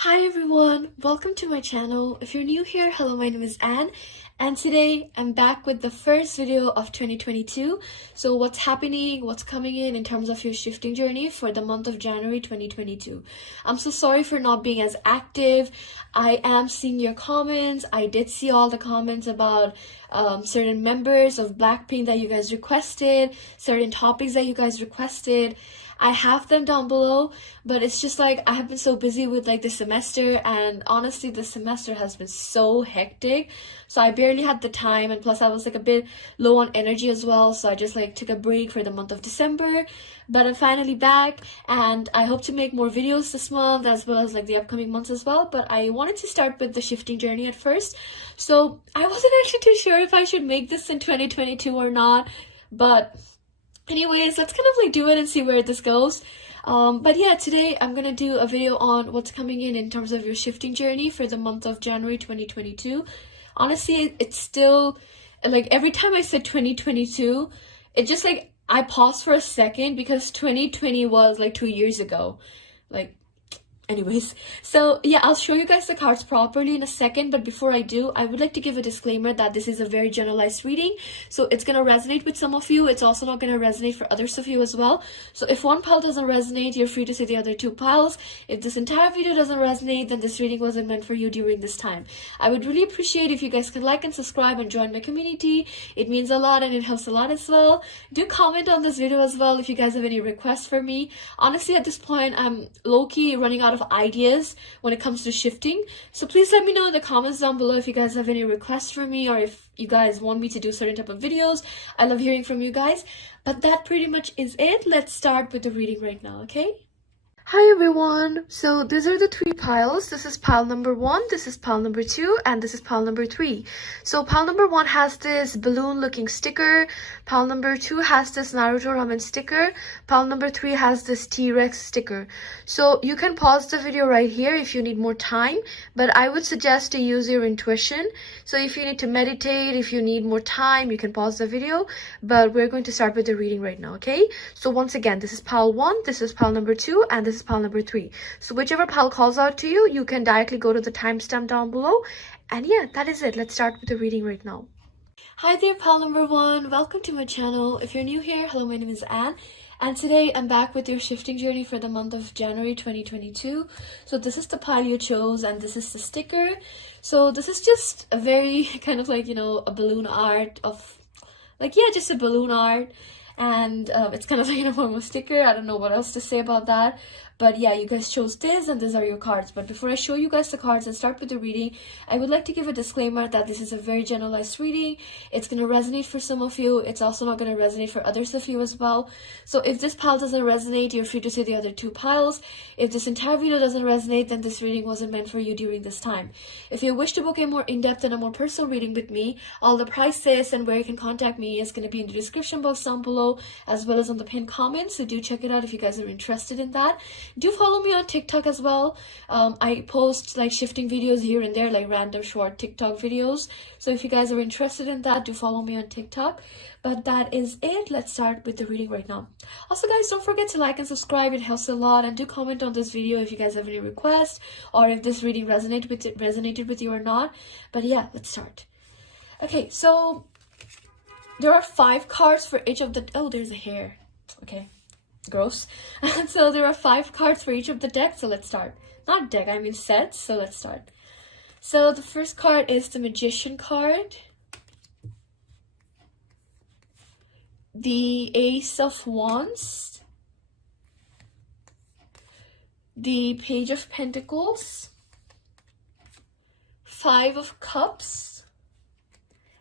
Hi everyone, welcome to my channel. If you're new here, hello, my name is Anne, and today I'm back with the first video of 2022. So what's happening, what's coming in terms of your shifting journey for the month of January 2022. I'm so sorry for not being as active. I am seeing your comments. I did see all the comments about certain members of Blackpink that you guys requested, certain topics that you guys requested. I have them down below, but it's just like I have been so busy with like the semester, and honestly the semester has been so hectic, so I barely had the time, and plus I was like a bit low on energy as well, so I just like took a break for the month of December. But I'm finally back, and I hope to make more videos this month as well as like the upcoming months as well. But I wanted to start with the shifting journey at first, so I wasn't actually too sure if I should make this in 2022 or not, but anyways, let's kind of like do it and see where this goes. But yeah, today I'm gonna do a video on what's coming in terms of your shifting journey for the month of January 2022. Honestly, it's still like every time I said 2022, it just like I paused for a second because 2020 was like 2 years ago. Like, anyways, so yeah, I'll show you guys the cards properly in a second, but before I do, I would like to give a disclaimer that this is a very generalized reading, so it's gonna resonate with some of you. It's also not gonna resonate for others of you as well. So if one pile doesn't resonate, you're free to say the other two piles. If this entire video doesn't resonate, then this reading wasn't meant for you during this time. I would really appreciate if you guys can like and subscribe and join my community. It means a lot and it helps a lot as well. Do comment on this video as well if you guys have any requests for me. Honestly, at this point, I'm low-key running out of ideas when it comes to shifting, so please let me know in the comments down below if you guys have any requests for me, or if you guys want me to do certain type of videos. I love hearing from you guys. But that pretty much is it. Let's start with the reading right now, okay? Hi everyone, so these are the three piles. This is pile number 1, this is pile number 2, and this is pile number 3. So pile number 1 has this balloon looking sticker, pile number 2 has this Naruto ramen sticker, pile number 3 has this T-Rex sticker. So you can pause the video right here if you need more time, but I would suggest to use your intuition. So if you need to meditate, if you need more time, you can pause the video, but we're going to start with the reading right now, okay? So once again, this is pile 1, this is pile number 2, and this is pile number 3. So whichever pile calls out to you, you can directly go to the timestamp down below. And yeah, that is it. Let's start with the reading right now. Hi there, pile number 1. Welcome to my channel. If you're new here, hello, my name is Anne. And today I'm back with your shifting journey for the month of January 2022. So this is the pile you chose, and this is the sticker. So this is just a very kind of like, you know, a balloon art of like, yeah, just a balloon art. And it's kind of like in a form of sticker. I don't know what else to say about that, but yeah, you guys chose this, and these are your cards. But before I show you guys the cards and start with the reading, I would like to give a disclaimer that this is a very generalized reading. It's going to resonate for some of you. It's also not going to resonate for others of you as well. So if this pile doesn't resonate, you're free to say the other two piles. If this entire video doesn't resonate, then this reading wasn't meant for you during this time. If you wish to book a more in-depth and a more personal reading with me, all the prices and where you can contact me is going to be in the description box down below, as well as on the pinned comments. So do check it out if you guys are interested in that. Do follow me on TikTok as well. I post like shifting videos here and there, like random short TikTok videos. So if you guys are interested in that, do follow me on TikTok. But that is it. Let's start with the reading right now. Also guys, don't forget to like and subscribe. It helps a lot. And do comment on this video if you guys have any requests, or if this reading resonated with you or not. But yeah, let's start. Okay, so there are 5 cards for each of the... Oh, there's a hair. Okay, gross. So there are 5 cards for each of the decks. So let's start. Not deck, I mean sets. So let's start. So the first card is the Magician card, the Ace of Wands, the Page of Pentacles, 5 of Cups,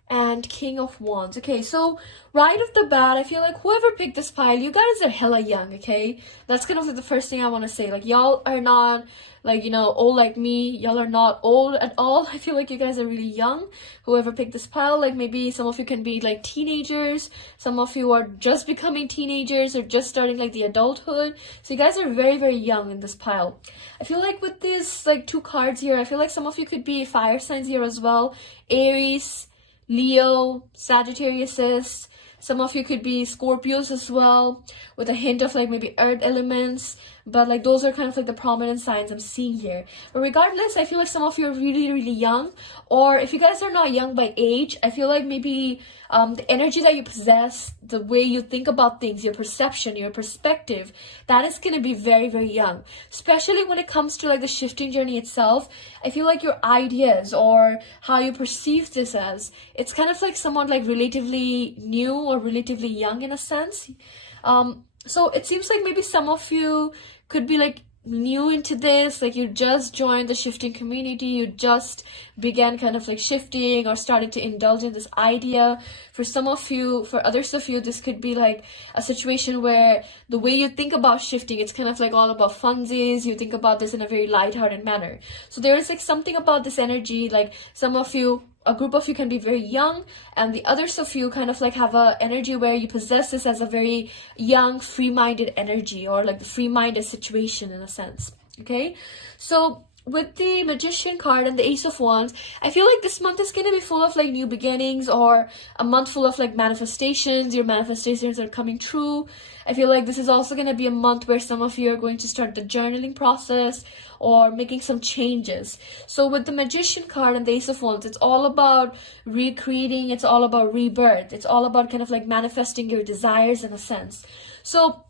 and King of Wands. Okay, so right off the bat, I feel like whoever picked this pile, you guys are hella young, okay? That's kind of like the first thing I want to say. Like, y'all are not, like, you know, old like me. Y'all are not old at all. I feel like you guys are really young. Whoever picked this pile, like maybe some of you can be like teenagers. Some of you are just becoming teenagers or just starting like the adulthood. So you guys are very, very young in this pile. I feel like with these like 2 cards here, I feel like some of you could be fire signs here as well. Aries, Leo, Sagittarius. Some of you could be Scorpios as well, with a hint of like maybe earth elements. But like those are kind of like the prominent signs I'm seeing here. But regardless, I feel like some of you are really, really young. Or if you guys are not young by age, I feel like maybe the energy that you possess, the way you think about things, your perception, your perspective, that is going to be very, very young. Especially when it comes to like the shifting journey itself. I feel like your ideas or how you perceive this as, it's kind of like somewhat like relatively new or relatively young in a sense. So it seems like maybe some of you could be like new into this, like you just joined the shifting community, you just began kind of like shifting or started to indulge in this idea. For some of you, for others of you, this could be like a situation where the way you think about shifting, it's kind of like all about funsies. You think about this in a very lighthearted manner. So there is like something about this energy, like some of you, a group of you can be very young, and the others of you kind of like have a energy where you possess this as a very young, free-minded energy, or like the free-minded situation in a sense. Okay, so with the Magician card and the Ace of Wands, I feel like this month is going to be full of like new beginnings, or a month full of like manifestations. Your manifestations are coming true. I feel like this is also going to be a month where some of you are going to start the journaling process or making some changes. So with the Magician card and the Ace of Wands, it's all about recreating, it's all about rebirth, it's all about kind of like manifesting your desires in a sense. So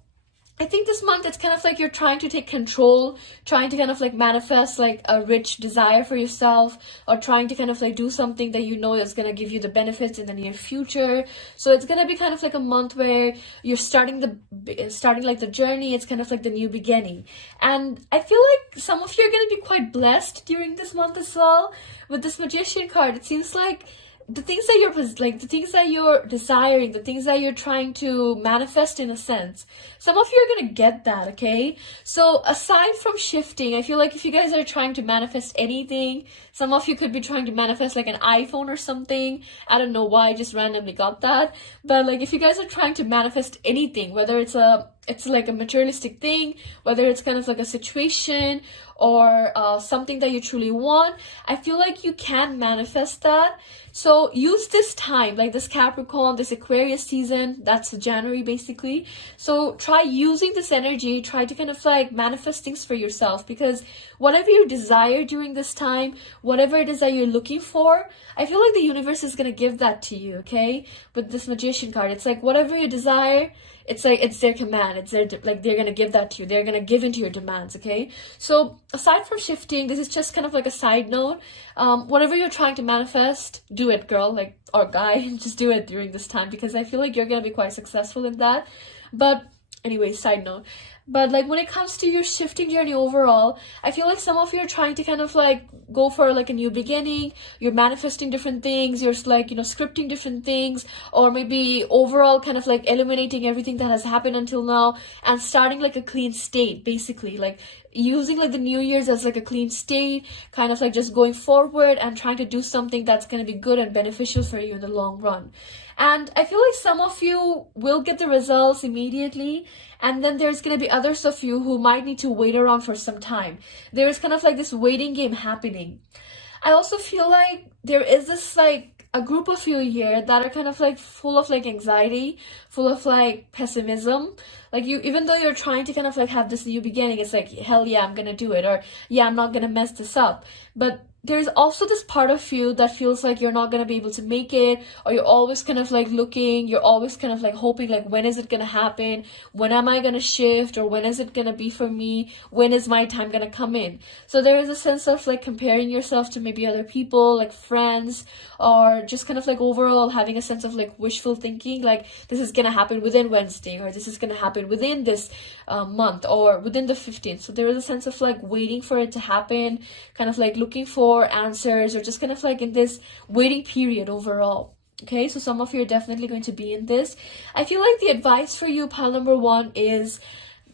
I think this month it's kind of like you're trying to take control, trying to kind of like manifest like a rich desire for yourself, or trying to kind of like do something that you know is going to give you the benefits in the near future. So it's going to be kind of like a month where you're starting like the journey. It's kind of like the new beginning. And I feel like some of you are going to be quite blessed during this month as well. With this Magician card, it seems like the things that you're desiring, the things that you're trying to manifest in a sense, some of you are gonna get that. Okay, so aside from shifting, I feel like if you guys are trying to manifest anything, some of you could be trying to manifest like an iPhone or something. I don't know why I just randomly got that, but like if you guys are trying to manifest anything, whether it's like a materialistic thing, whether it's kind of like a situation, or something that you truly want, I feel like you can manifest that. So use this time, like this Capricorn, this Aquarius season, that's January basically. So try using this energy, try to kind of like manifest things for yourself, because whatever you desire during this time, whatever it is that you're looking for, I feel like the universe is going to give that to you. Okay, with this Magician card, it's like whatever you desire, it's like it's their command, it's their, like they're gonna give that to you, they're gonna give into your demands. Okay, so aside from shifting, this is just kind of like a side note. Whatever you're trying to manifest, do it, girl, like, or guy. Just do it during this time, because I feel like you're gonna be quite successful in that. But anyway, side note. But like when it comes to your shifting journey overall, I feel like some of you are trying to kind of like go for like a new beginning. You're manifesting different things, you're like, scripting different things, or maybe overall kind of like eliminating everything that has happened until now and starting like a clean state, basically, like using like the New Year's as like a clean state, kind of like just going forward and trying to do something that's going to be good and beneficial for you in the long run. And I feel like some of you will get the results immediately, and then there's going to be others of you who might need to wait around for some time. There's kind of like this waiting game happening. I also feel like there is this like a group of you here that are kind of like full of like anxiety, full of like pessimism. Like you, even though you're trying to kind of like have this new beginning, it's like, hell yeah, I'm gonna do it, or yeah, I'm not gonna mess this up. But there's also this part of you that feels like you're not going to be able to make it, or you're always kind of like looking, you're always kind of like hoping, like, when is it going to happen? When am I going to shift? Or when is it going to be for me? When is my time going to come in? So there is a sense of like comparing yourself to maybe other people, like friends, or just kind of like overall having a sense of like wishful thinking, like this is going to happen within Wednesday, or this is going to happen within this month, or within the 15th. So there is a sense of like waiting for it to happen, kind of like looking for answers, or just kind of like in this waiting period overall. Okay, so some of you are definitely going to be in this. I feel like the advice for you, pile number one, is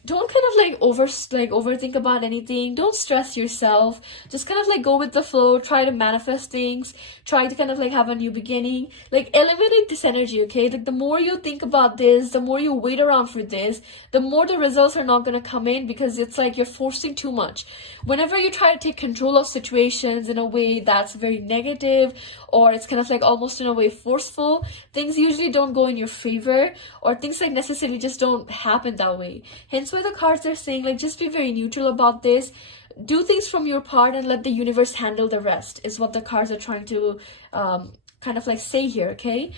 don't kind of overthink about anything. Don't stress yourself. Just kind of like go with the flow. Try to manifest things. Try to kind of like have a new beginning. Like eliminate this energy, okay? Like the more you think about this, the more you wait around for this, the more the results are not going to come in, because it's like you're forcing too much. Whenever you try to take control of situations in a way that's very negative, or it's kind of like almost in a way forceful, things usually don't go in your favor, or things like necessarily just don't happen that way. Hence why the cards are saying like just be very neutral about this. Do things from your part and let the universe handle the rest, is what the cards are trying to kind of like say here, okay?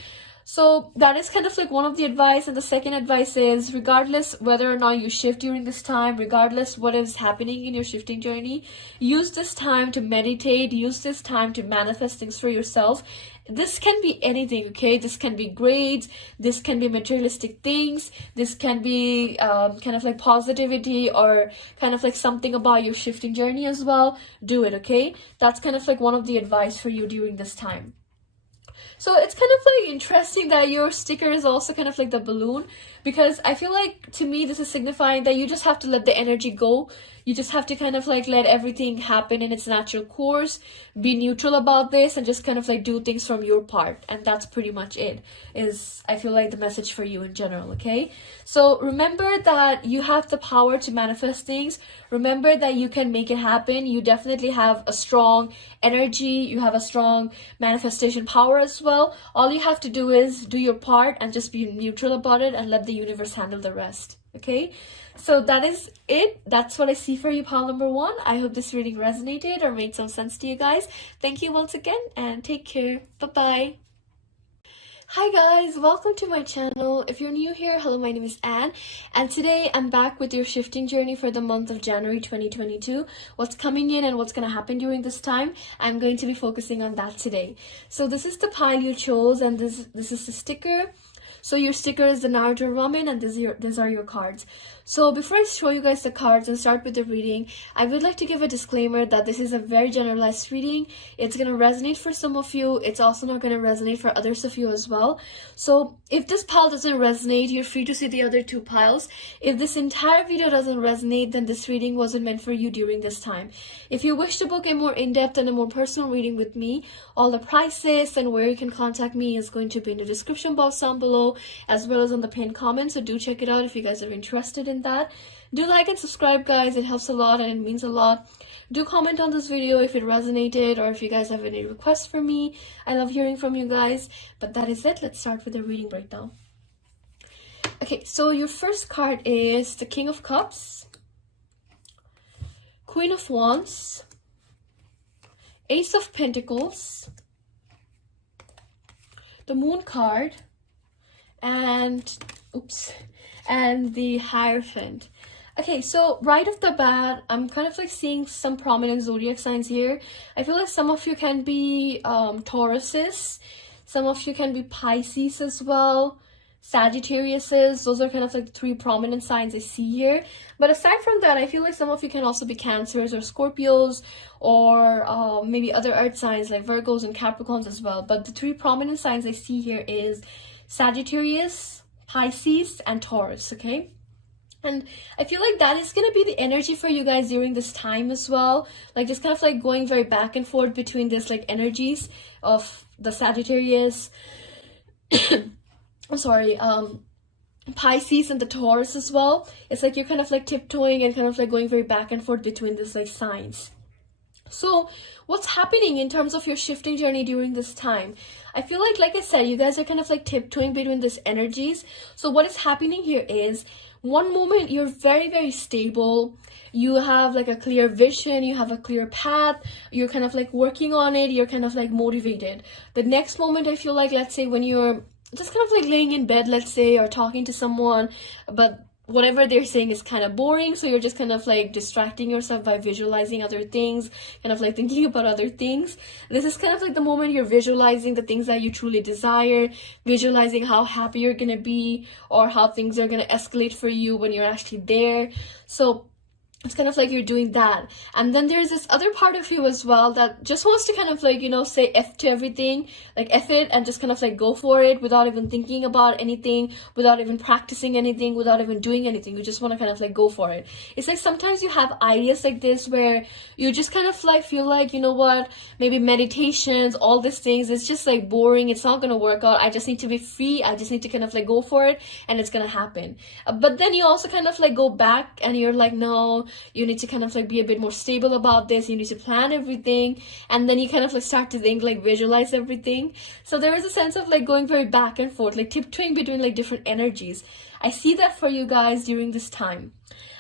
So that is kind of like one of the advice. And the second advice is, regardless whether or not you shift during this time, regardless what is happening in your shifting journey, use this time to meditate, use this time to manifest things for yourself. This can be anything, okay? This can be grades, this can be materialistic things, this can be kind of like positivity, or kind of like something about your shifting journey as well. Do it, okay? That's kind of like one of the advice for you during this time. So it's kind of like interesting that your sticker is also kind of like the balloon, because I feel like, to me, this is signifying that you just have to let the energy go. You just have to kind of like let everything happen in its natural course, be neutral about this, and just kind of like do things from your part. And that's pretty much it, is I feel like the message for you in general, okay? So remember that you have the power to manifest things. Remember that you can make it happen. You definitely have a strong energy. You have a strong manifestation power as well. All you have to do is do your part and just be neutral about it, and let the universe handle the rest, okay? So that is it. That's what I see for you, pile number 1. I hope this reading resonated or made some sense to you guys. Thank you once again, and take care. Bye-bye. Hi guys, welcome to my channel. If you're new here, hello, my name is Anne, and today I'm back with your shifting journey for the month of January 2022. What's coming in and what's going to happen during this time, I'm going to be focusing on that today. So this is the pile you chose, and this is the sticker. So your sticker is the Naruto Ramen, and these are your cards. So before I show you guys the cards and start with the reading, I would like to give a disclaimer that this is a very generalized reading. It's going to resonate for some of you. It's also not going to resonate for others of you as well. So if this pile doesn't resonate, you're free to see the other 2 piles. If this entire video doesn't resonate, then this reading wasn't meant for you during this time. If you wish to book a more in-depth and a more personal reading with me, all the prices and where you can contact me is going to be in the description box down below, as well as on the pinned comment. So do check it out if you guys are interested in that. Do like and subscribe, guys. It helps a lot and it means a lot. Do comment on this video if it resonated, or if you guys have any requests for me. I love hearing from you guys. But that is it. Let's start with the reading breakdown. Okay, so your first card is the King of Cups, Queen of Wands, Ace of Pentacles, the Moon card, and the Hierophant. Okay, so right off the bat, I'm kind of like seeing some prominent zodiac signs here. I feel like some of you can be Tauruses, some of you can be Pisces as well, Sagittariuses. Those are kind of like the 3 prominent signs I see here. But aside from that, I feel like some of you can also be Cancers or Scorpios, or maybe other earth signs like Virgos and Capricorns as well. But the 3 prominent signs I see here is Sagittarius, Pisces, and Taurus, okay? And I feel like that is going to be the energy for you guys during this time as well. Like just kind of like going very back and forth between this like energies of the Sagittarius, I'm sorry, Pisces and the Taurus as well. It's like you're kind of like tiptoeing and kind of like going very back and forth between this like signs. So what's happening in terms of your shifting journey during this time? I feel like I said, you guys are kind of like tiptoeing between these energies. So what is happening here is, one moment you're very, very stable. You have like a clear vision. You have a clear path. You're kind of like working on it. You're kind of like motivated. The next moment, I feel like, let's say when you're just kind of like laying in bed, let's say, or talking to someone, but whatever they're saying is kind of boring, so you're just kind of like distracting yourself by visualizing other things, kind of like thinking about other things. This is kind of like the moment you're visualizing the things that you truly desire, visualizing how happy you're gonna be, or how things are gonna escalate for you when you're actually there. So it's kind of like you're doing that. And then there's this other part of you as well that just wants to kind of like, say F to everything, like F it, and just kind of like go for it without even thinking about anything, without even practicing anything, without even doing anything. You just want to kind of like go for it. It's like sometimes you have ideas like this where you just kind of like feel like, what, maybe meditations, all these things, it's just like boring, it's not going to work out, I just need to be free, I just need to kind of like go for it, and it's going to happen. But then you also kind of like go back and you're like, no, you need to kind of like be a bit more stable about this, you need to plan everything, and then you kind of like start to think, like visualize everything. So there is a sense of like going very back and forth, like tiptoeing between like different energies. I see that for you guys during this time.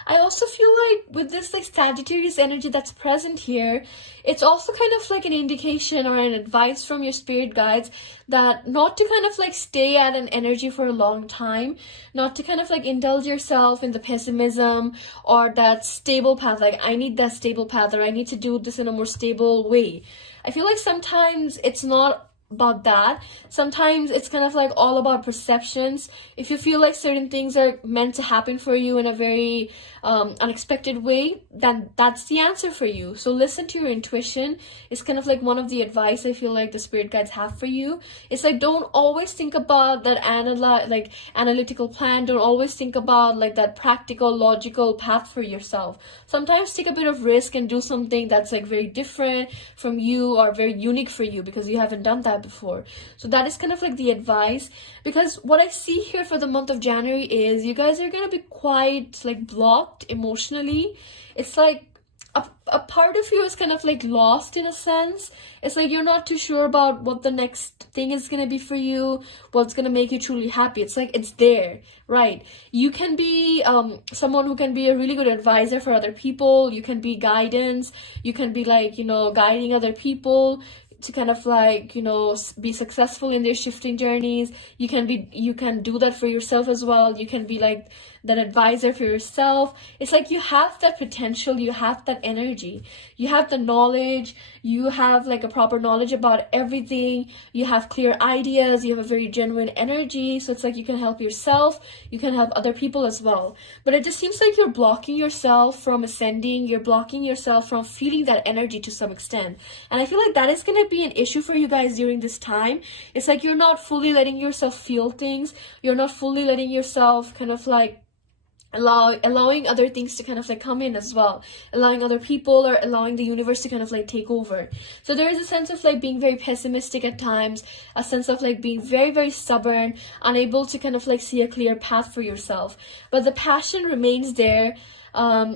I also feel like with this like Sagittarius energy that's present here, it's also kind of like an indication or an advice from your spirit guides that not to kind of like stay at an energy for a long time, not to kind of like indulge yourself in the pessimism or that stable path, like I need that stable path, or I need to do this in a more stable way. I feel like sometimes it's not about that. Sometimes it's kind of like all about perceptions. If you feel like certain things are meant to happen for you in a very unexpected way, then that's the answer for you. So listen to your intuition. It's kind of like one of the advice I feel like the spirit guides have for you. It's like, don't always think about that analytical plan. Don't always think about like that practical, logical path for yourself. Sometimes take a bit of risk and do something that's like very different from you or very unique for you because you haven't done that before. So that is kind of like the advice, because what I see here for the month of January is you guys are going to be quite like blocked emotionally. It's like a part of you is kind of like lost in a sense. It's like you're not too sure about what the next thing is going to be for you, what's going to make you truly happy. It's like it's there, right? You can be someone who can be a really good advisor for other people. You can be guidance. You can be like, guiding other people to kind of like, be successful in their shifting journeys. You can do that for yourself as well. You can be like that advisor for yourself. It's like you have that potential, you have that energy, you have the knowledge, you have like a proper knowledge about everything, you have clear ideas, you have a very genuine energy. So it's like you can help yourself, you can help other people as well. But it just seems like you're blocking yourself from ascending, you're blocking yourself from feeling that energy to some extent. And I feel like that is going to be an issue for you guys during this time. It's like you're not fully letting yourself feel things, you're not fully letting yourself kind of like allowing other things to kind of like come in as well, allowing other people or allowing the universe to kind of like take over. So there is a sense of like being very pessimistic at times, a sense of like being very, very stubborn, unable to kind of like see a clear path for yourself. But the passion remains there.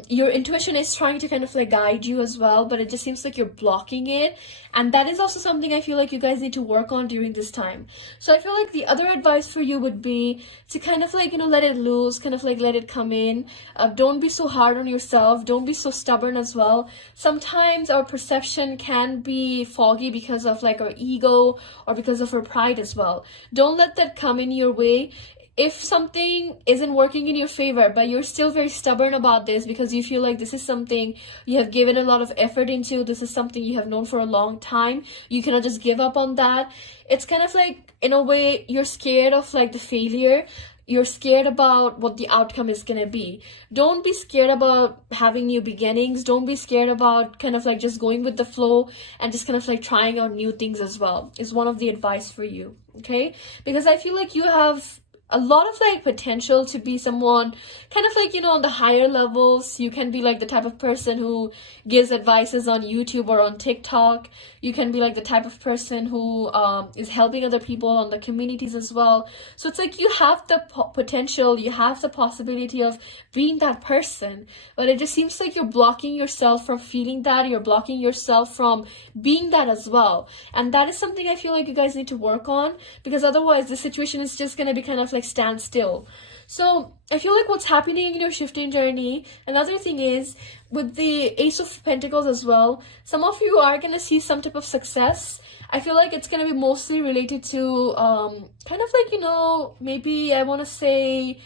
Your intuition is trying to kind of like guide you as well, but it just seems like you're blocking it. And that is also something I feel like you guys need to work on during this time. So I feel like the other advice for you would be to kind of like, let it loose, kind of like let it come in. Don't be so hard on yourself. Don't be so stubborn as well. Sometimes our perception can be foggy because of like our ego or because of our pride as well. Don't let that come in your way. If something isn't working in your favor, but you're still very stubborn about this because you feel like this is something you have given a lot of effort into, this is something you have known for a long time, you cannot just give up on that. It's kind of like, in a way, you're scared of like the failure. You're scared about what the outcome is going to be. Don't be scared about having new beginnings. Don't be scared about kind of like just going with the flow and just kind of like trying out new things as well, is one of the advice for you, okay? Because I feel like you have a lot of like potential to be someone kind of like, on the higher levels. You can be like the type of person who gives advices on YouTube or on TikTok. You can be like the type of person who is helping other people on the communities as well. So it's like you have the potential, you have the possibility of being that person, but it just seems like you're blocking yourself from feeling that, you're blocking yourself from being that as well. And that is something I feel like you guys need to work on, because otherwise the situation is just going to be kind of like stand still. So I feel like what's happening in your shifting journey, another thing is with the Ace of Pentacles as well, some of you are going to see some type of success. I feel like it's going to be mostly related to kind of like, maybe I want to say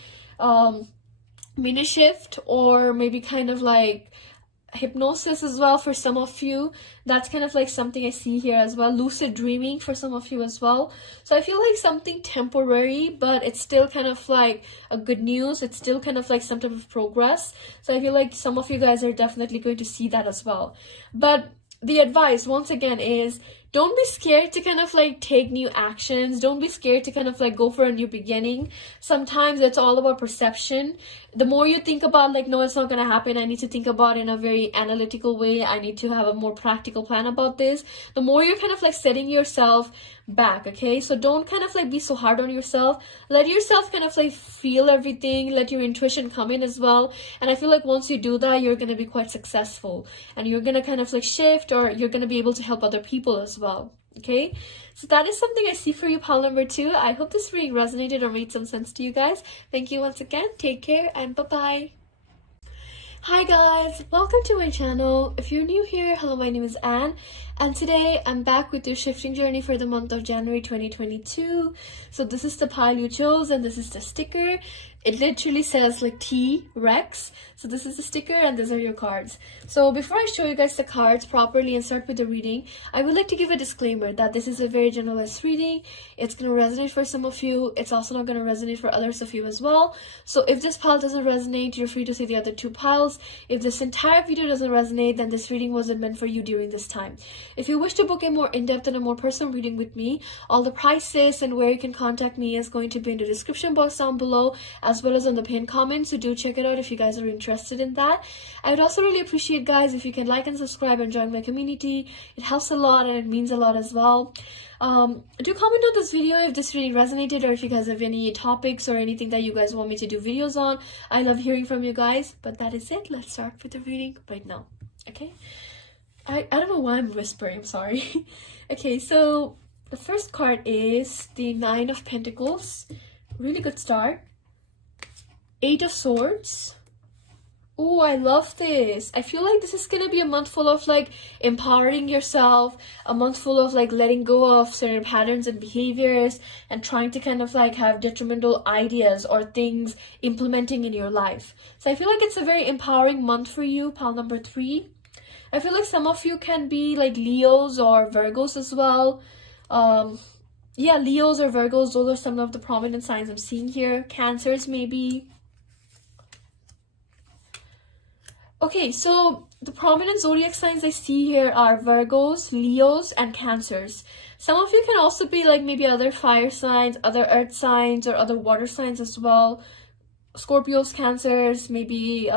mini shift, or maybe kind of like hypnosis as well for some of you. That's kind of like something I see here as well. Lucid dreaming for some of you as well. So I feel like something temporary, but it's still kind of like a good news. It's still kind of like some type of progress. So I feel like some of you guys are definitely going to see that as well. But the advice once again is, don't be scared to kind of like take new actions. Don't be scared to kind of like go for a new beginning. Sometimes it's all about perception. The more you think about like, no, it's not going to happen, I need to think about it in a very analytical way, I need to have a more practical plan about this, the more you're kind of like setting yourself back. Okay, so don't kind of like be so hard on yourself. Let yourself kind of like feel everything, let your intuition come in as well. And I feel like once you do that, you're going to be quite successful, and you're going to kind of like shift, or you're going to be able to help other people as well. Okay, so that is something I see for you, pile number 2. I hope this reading resonated or made some sense to you guys. Thank you once again. Take care and bye-bye. Hi guys, welcome to my channel. If you're new here, hello, my name is Anne, and today I'm back with your shifting journey for the month of January 2022. So this is the pile you chose, and this is the sticker. It literally says like T-Rex. So this is the sticker and these are your cards. So before I show you guys the cards properly and start with the reading, I would like to give a disclaimer that this is a very generalized reading. It's going to resonate for some of you. It's also not going to resonate for others of you as well. So if this pile doesn't resonate, you're free to see the other 2 piles. If this entire video doesn't resonate, then this reading wasn't meant for you during this time. If you wish to book a more in-depth and a more personal reading with me, all the prices and where you can contact me is going to be in the description box down below, as well as on the pinned comment. So do check it out if you guys are interested in that. I would also really appreciate, guys, if you can like and subscribe and join my community. It helps a lot and it means a lot as well. Do comment on this video if this really resonated, or if you guys have any topics or anything that you guys want me to do videos on. I love hearing from you guys. But that is it. Let's start with the reading right now. Okay, I don't know why I'm whispering, I'm sorry. Okay, so the first card is the 9 of Pentacles. Really good start. 8 of Swords. Oh, I love this. I feel like this is gonna be a month full of like empowering yourself, a month full of like letting go of certain patterns and behaviors, and trying to kind of like have detrimental ideas or things implementing in your life. So I feel like it's a very empowering month for you, pile number 3. I feel like some of you can be like Leos or Virgos as well. Yeah, Leos or Virgos, those are some of the prominent signs I'm seeing here. Cancers maybe. Okay, so the prominent zodiac signs I see here are Virgos, Leos, and Cancers. Some of you can also be like maybe other fire signs, other earth signs, or other water signs as well. Scorpios, Cancers, maybe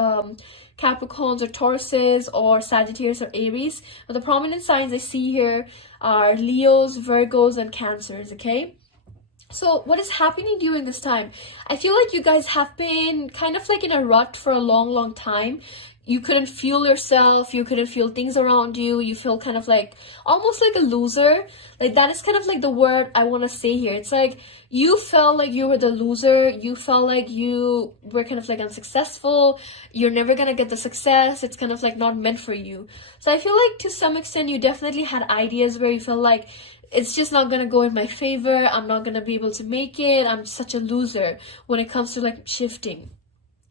Capricorns or Tauruses, or Sagittarius or Aries. But the prominent signs I see here are Leos, Virgos, and Cancers, okay? So what is happening during this time? I feel like you guys have been kind of like in a rut for a long time. You couldn't feel yourself, you couldn't feel things around you, you feel kind of like almost like a loser. Like that is kind of like the word I want to say here. It's like you felt like you were the loser, you felt like you were kind of like unsuccessful, you're never gonna get the success, it's kind of like not meant for you. So I feel like to some extent you definitely had ideas where you felt like it's just not gonna go in my favor, I'm not gonna be able to make it, I'm such a loser when it comes to like shifting.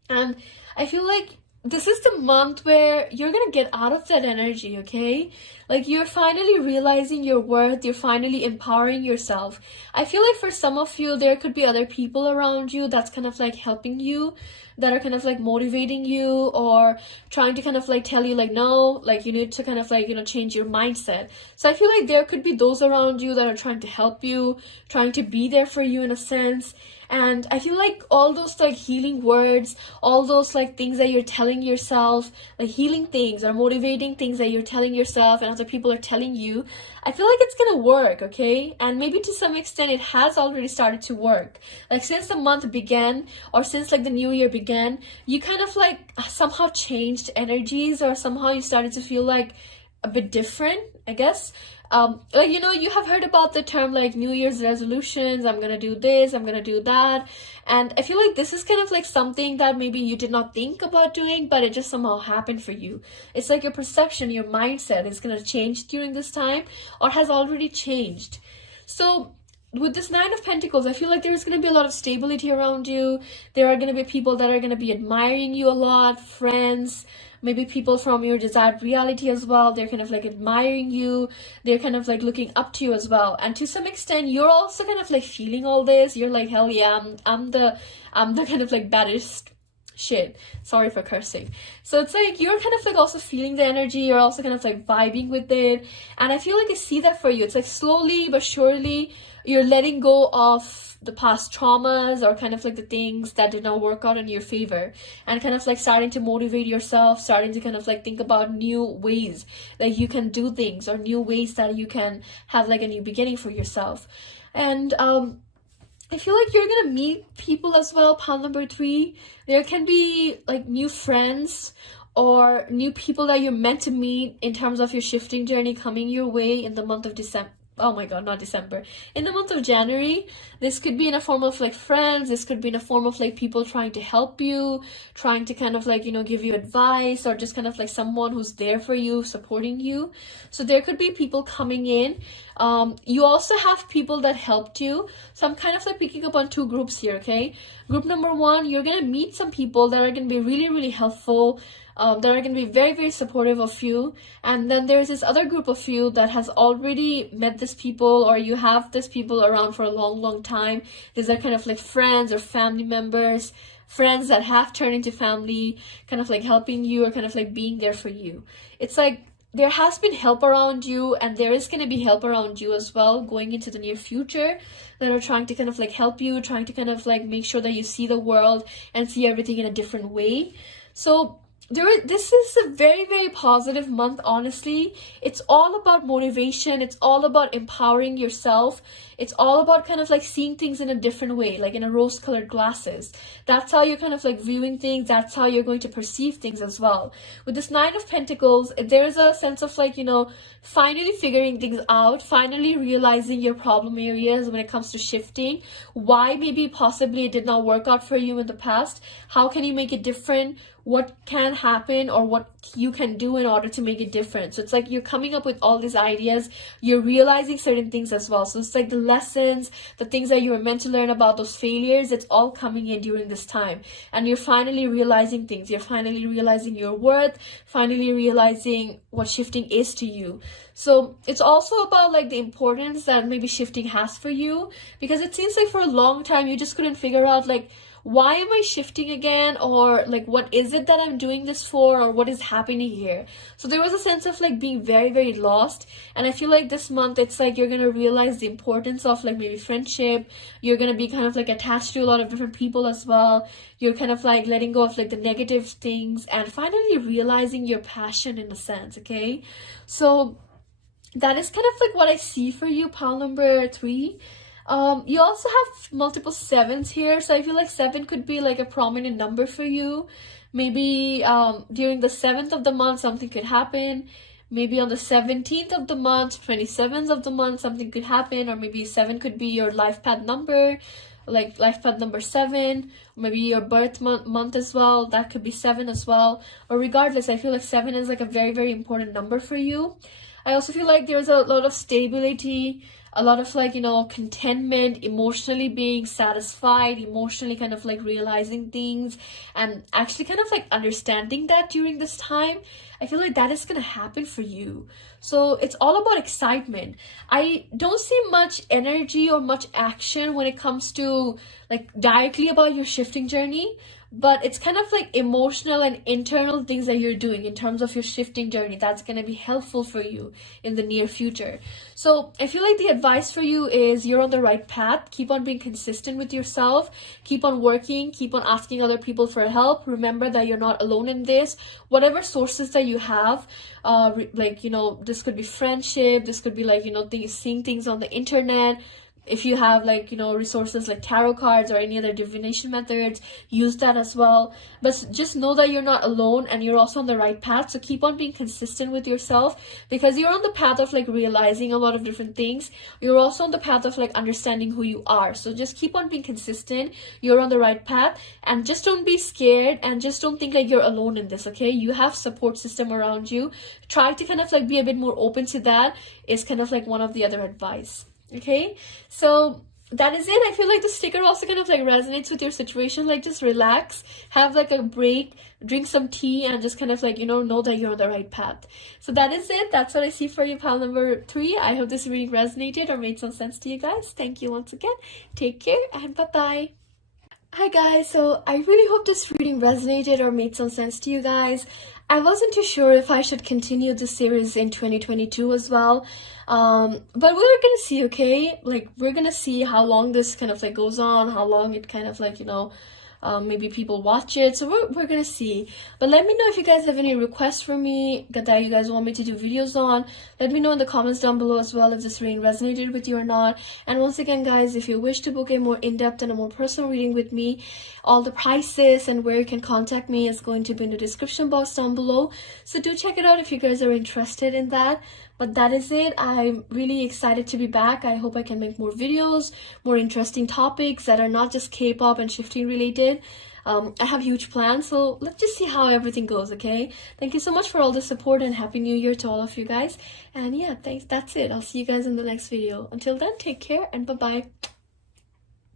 And I feel like this is the month where you're gonna get out of that energy, okay? Like you're finally realizing your worth, you're finally empowering yourself. I feel like for some of you, there could be other people around you that's kind of like helping you, that are kind of like motivating you, or trying to kind of like tell you like, no, like you need to kind of like, you know, change your mindset. So I feel like there could be those around you that are trying to help you, trying to be there for you in a sense. And I feel like all those like healing words, all those like things that you're telling yourself, like healing things or motivating things that you're telling yourself and other people are telling you, I feel like it's gonna work, okay? And maybe to some extent it has already started to work. Like since the month began, or since like the new year began, you kind of like somehow changed energies, or somehow you started to feel like a bit different, I guess. Like, you know, you have heard about the term like New Year's resolutions, I'm gonna do this, I'm gonna do that. And I feel like this is kind of like something that maybe you did not think about doing, but it just somehow happened for you. It's like your perception, your mindset is gonna change during this time, or has already changed. So with this 9 of Pentacles, I feel like there's going to be a lot of stability around you. There are going to be people that are going to be admiring you a lot, friends, maybe people from your desired reality as well. They're kind of like admiring you. They're kind of like looking up to you as well. And to some extent, you're also kind of like feeling all this. You're like, hell yeah, I'm the kind of like baddest shit. Sorry for cursing. So it's like you're kind of like also feeling the energy. You're also kind of like vibing with it. And I feel like I see that for you. It's like slowly but surely you're letting go of the past traumas or kind of like the things that did not work out in your favor, and kind of like starting to motivate yourself, starting to kind of like think about new ways that you can do things, or new ways that you can have like a new beginning for yourself. And I feel like you're gonna meet people as well, pile number 3. There can be like new friends or new people that you're meant to meet in terms of your shifting journey coming your way in the month of December. Oh my god, not December. In the month of January. This could be in a form of like friends. This could be in a form of like people trying to help you, trying to kind of like, give you advice, or just kind of like someone who's there for you, supporting you. So there could be people coming in. You also have people that helped you. So I'm kind of like picking up on 2 groups here, okay? Group number 1, you're gonna meet some people that are gonna be really, really helpful, that are going to be very, very supportive of you. And then there's this other group of you that has already met these people, or you have these people around for a long, long time. These are kind of like friends or family members, friends that have turned into family, kind of like helping you or kind of like being there for you. It's like there has been help around you, and there is going to be help around you as well going into the near future, that are trying to kind of like help you, trying to kind of like make sure that you see the world and see everything in a different way. So this is a very, very positive month, honestly. It's all about motivation. It's all about empowering yourself. It's all about kind of like seeing things in a different way, like in a rose-colored glasses. That's how you're kind of like viewing things. That's how you're going to perceive things as well. With this 9 of Pentacles, there's a sense of like, finally figuring things out, finally realizing your problem areas when it comes to shifting. Why maybe possibly it did not work out for you in the past. How can you make it different? What can happen, or what you can do in order to make it different. So it's like you're coming up with all these ideas. You're realizing certain things as well. So it's like the lessons, the things that you were meant to learn about, those failures, it's all coming in during this time. And you're finally realizing things. You're finally realizing your worth, finally realizing what shifting is to you. So it's also about like the importance that maybe shifting has for you, because it seems like for a long time you just couldn't figure out like, why am I shifting again, or like what is it that I'm doing this for, or what is happening here. So there was a sense of like being very, very lost. And I feel like this month it's like you're gonna realize the importance of like maybe friendship. You're gonna be kind of like attached to a lot of different people as well. You're kind of like letting go of like the negative things and finally realizing your passion in a sense, okay? So that is kind of like what I see for you, pile number 3. You also have multiple 7s here, so I feel like 7 could be like a prominent number for you. Maybe during the 7th of the month something could happen. Maybe on the 17th of the month, 27th of the month, something could happen. Or maybe 7 could be your life path number, like life path number 7. Or maybe your birth month as well, that could be 7 as well. Or regardless, I feel like 7 is like a very, very important number for you. I also feel like there's a lot of stability, a lot of like, contentment, emotionally being satisfied, emotionally kind of like realizing things, and actually kind of like understanding that during this time. I feel like that is going to happen for you. So it's all about excitement. I don't see much energy or much action when it comes to like directly about your shifting journey, but it's kind of like emotional and internal things that you're doing in terms of your shifting journey that's going to be helpful for you in the near future. So I feel like the advice for you is you're on the right path. Keep on being consistent with yourself. Keep on working. Keep on asking other people for help. Remember that you're not alone in this. Whatever sources that you have, this could be friendship. This could be like, seeing things on the internet. If you have like, resources like tarot cards or any other divination methods, use that as well. But just know that you're not alone and you're also on the right path. So keep on being consistent with yourself, because you're on the path of like realizing a lot of different things. You're also on the path of like understanding who you are. So just keep on being consistent. You're on the right path, and just don't be scared, and just don't think like you're alone in this, okay? You have support system around you. Try to kind of like be a bit more open to that, is kind of like one of the other advice. Okay, so that is it. I feel like the sticker also kind of like resonates with your situation. Like, just relax, have like a break, drink some tea, and just kind of like, know that you're on the right path. So that is it. That's what I see for you, pile number 3. I hope this reading resonated or made some sense to you guys. Thank you once again. Take care and bye-bye. Hi guys, so I really hope this reading resonated or made some sense to you guys. I wasn't too sure if I should continue this series in 2022 as well, but we're gonna see, okay? Like, we're gonna see how long this kind of like goes on, how long it kind of like, maybe people watch it, so we're gonna see. But let me know if you guys have any requests for me that you guys want me to do videos on. Let me know in the comments down below as well if this reading resonated with you or not. And once again guys, if you wish to book a more in-depth and a more personal reading with me, all the prices and where you can contact me is going to be in the description box down below, so do check it out if you guys are interested in that. But that is it. I'm really excited to be back. I hope I can make more videos, more interesting topics that are not just K-pop and shifting related. I have huge plans, so let's just see how everything goes, okay? Thank you so much for all the support and Happy New Year to all of you guys. And yeah, thanks. That's it. I'll see you guys in the next video. Until then, take care and bye-bye.